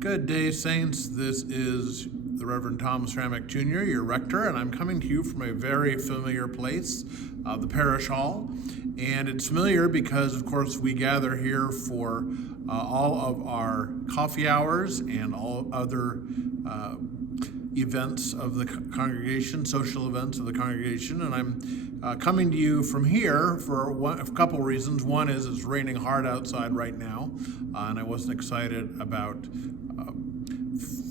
Good day, Saints. This is the Reverend Thomas Ramick Jr., your rector, and I'm coming to you from a very familiar place, the parish hall. And it's familiar because, of course, we gather here for all of our coffee hours and all other events of the congregation, social events of the congregation. And I'm coming to you from here for a couple reasons. One is it's raining hard outside right now, and I wasn't excited about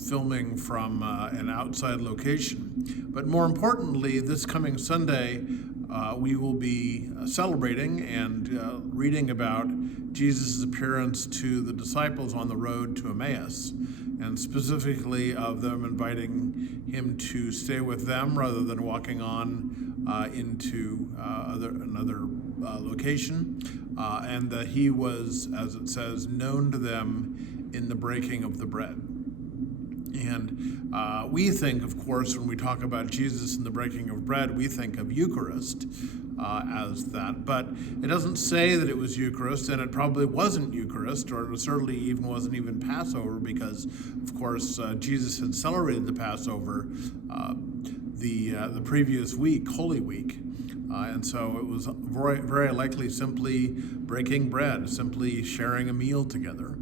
filming from an outside location. But more importantly, this coming Sunday, we will be celebrating and reading about Jesus' appearance to the disciples on the road to Emmaus, and specifically of them inviting him to stay with them rather than walking on into another location, and that he was, as it says, known to them in the breaking of the bread. And we think, of course, when we talk about Jesus and the breaking of bread, we think of Eucharist as that. But it doesn't say that it was Eucharist, and it probably wasn't Eucharist, or it certainly wasn't even Passover, because, of course, Jesus had celebrated the Passover the previous week, Holy Week. And so it was very, very likely simply breaking bread, simply sharing a meal together.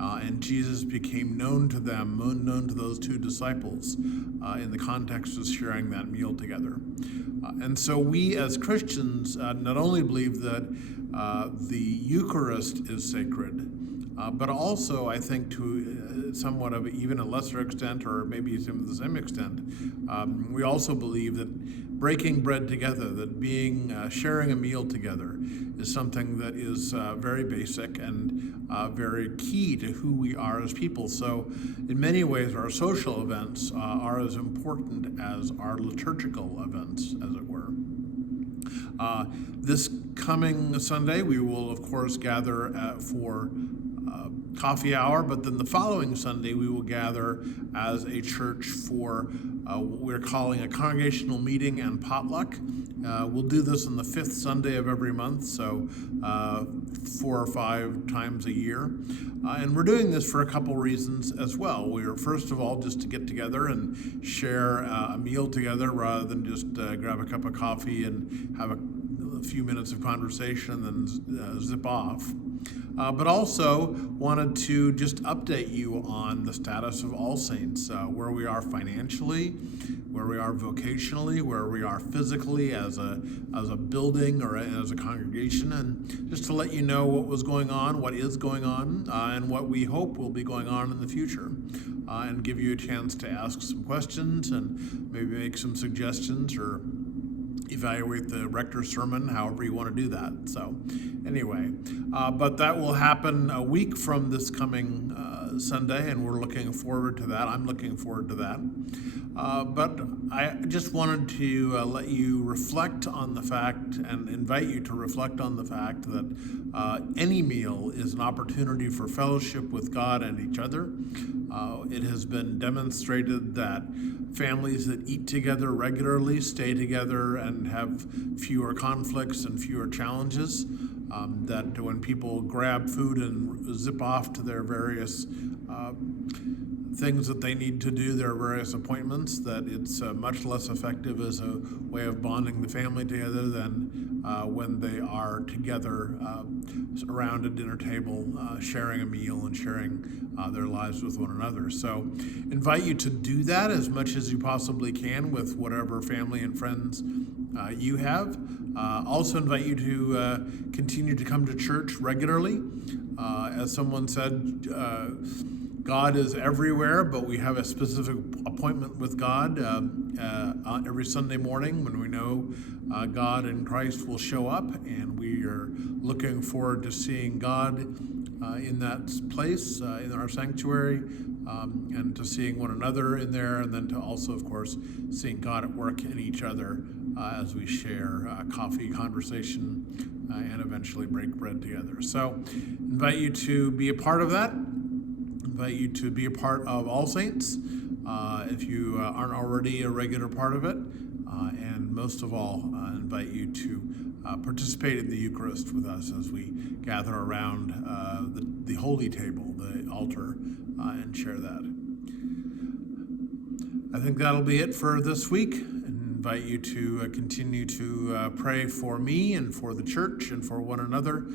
And Jesus became known to them, known to those two disciples in the context of sharing that meal together. And so we as Christians not only believe that the Eucharist is sacred, but also I think to somewhat of even a lesser extent, or maybe to the same extent, we also believe that breaking bread together, that being sharing a meal together, is something that is very basic and very key to who we are as people. So in many ways, our social events are as important as our liturgical events, as it were. This coming Sunday, we will, of course, gather for coffee hour, but then the following Sunday, we will gather as a church for what we're calling a congregational meeting and potluck. We'll do this on the fifth Sunday of every month, so 4 or 5 times a year. And we're doing this for a couple reasons as well. We're, first of all, just to get together and share a meal together rather than just grab a cup of coffee and have a few minutes of conversation and then zip off. But also wanted to just update you on the status of All Saints, where we are financially, where we are vocationally, where we are physically as a building or as a congregation, and just to let you know what was going on, what is going on, and what we hope will be going on in the future, and give you a chance to ask some questions and maybe make some suggestions or evaluate the rector's sermon, however you want to do that. So anyway, but that will happen a week from this coming Sunday, and we're looking forward to that. I'm looking forward to that. But I just wanted to let you reflect on the fact and invite you to reflect on the fact that any meal is an opportunity for fellowship with God and each other. It has been demonstrated that families that eat together regularly stay together and have fewer conflicts and fewer challenges. That when people grab food and zip off to their various things that they need to do, their various appointments, that it's much less effective as a way of bonding the family together than when they are together around a dinner table, sharing a meal and sharing their lives with one another. So invite you to do that as much as you possibly can with whatever family and friends you have. Also invite you to continue to come to church regularly. As someone said, God is everywhere, but we have a specific appointment with God every Sunday morning when we know God and Christ will show up, and we are looking forward to seeing God in that place, in our sanctuary, and to seeing one another in there, and then to also, of course, seeing God at work in each other as we share coffee, conversation, and eventually break bread together. So invite you to be a part of that. Invite you to be a part of All Saints if you aren't already a regular part of it. And most of all, invite you to participate in the Eucharist with us as we gather around the holy table, the altar, and share that. I think that'll be it for this week. I invite you to continue to pray for me and for the church and for one another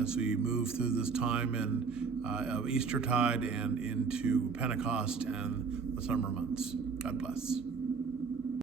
as we move through this time of Eastertide and into Pentecost and the summer months. God bless.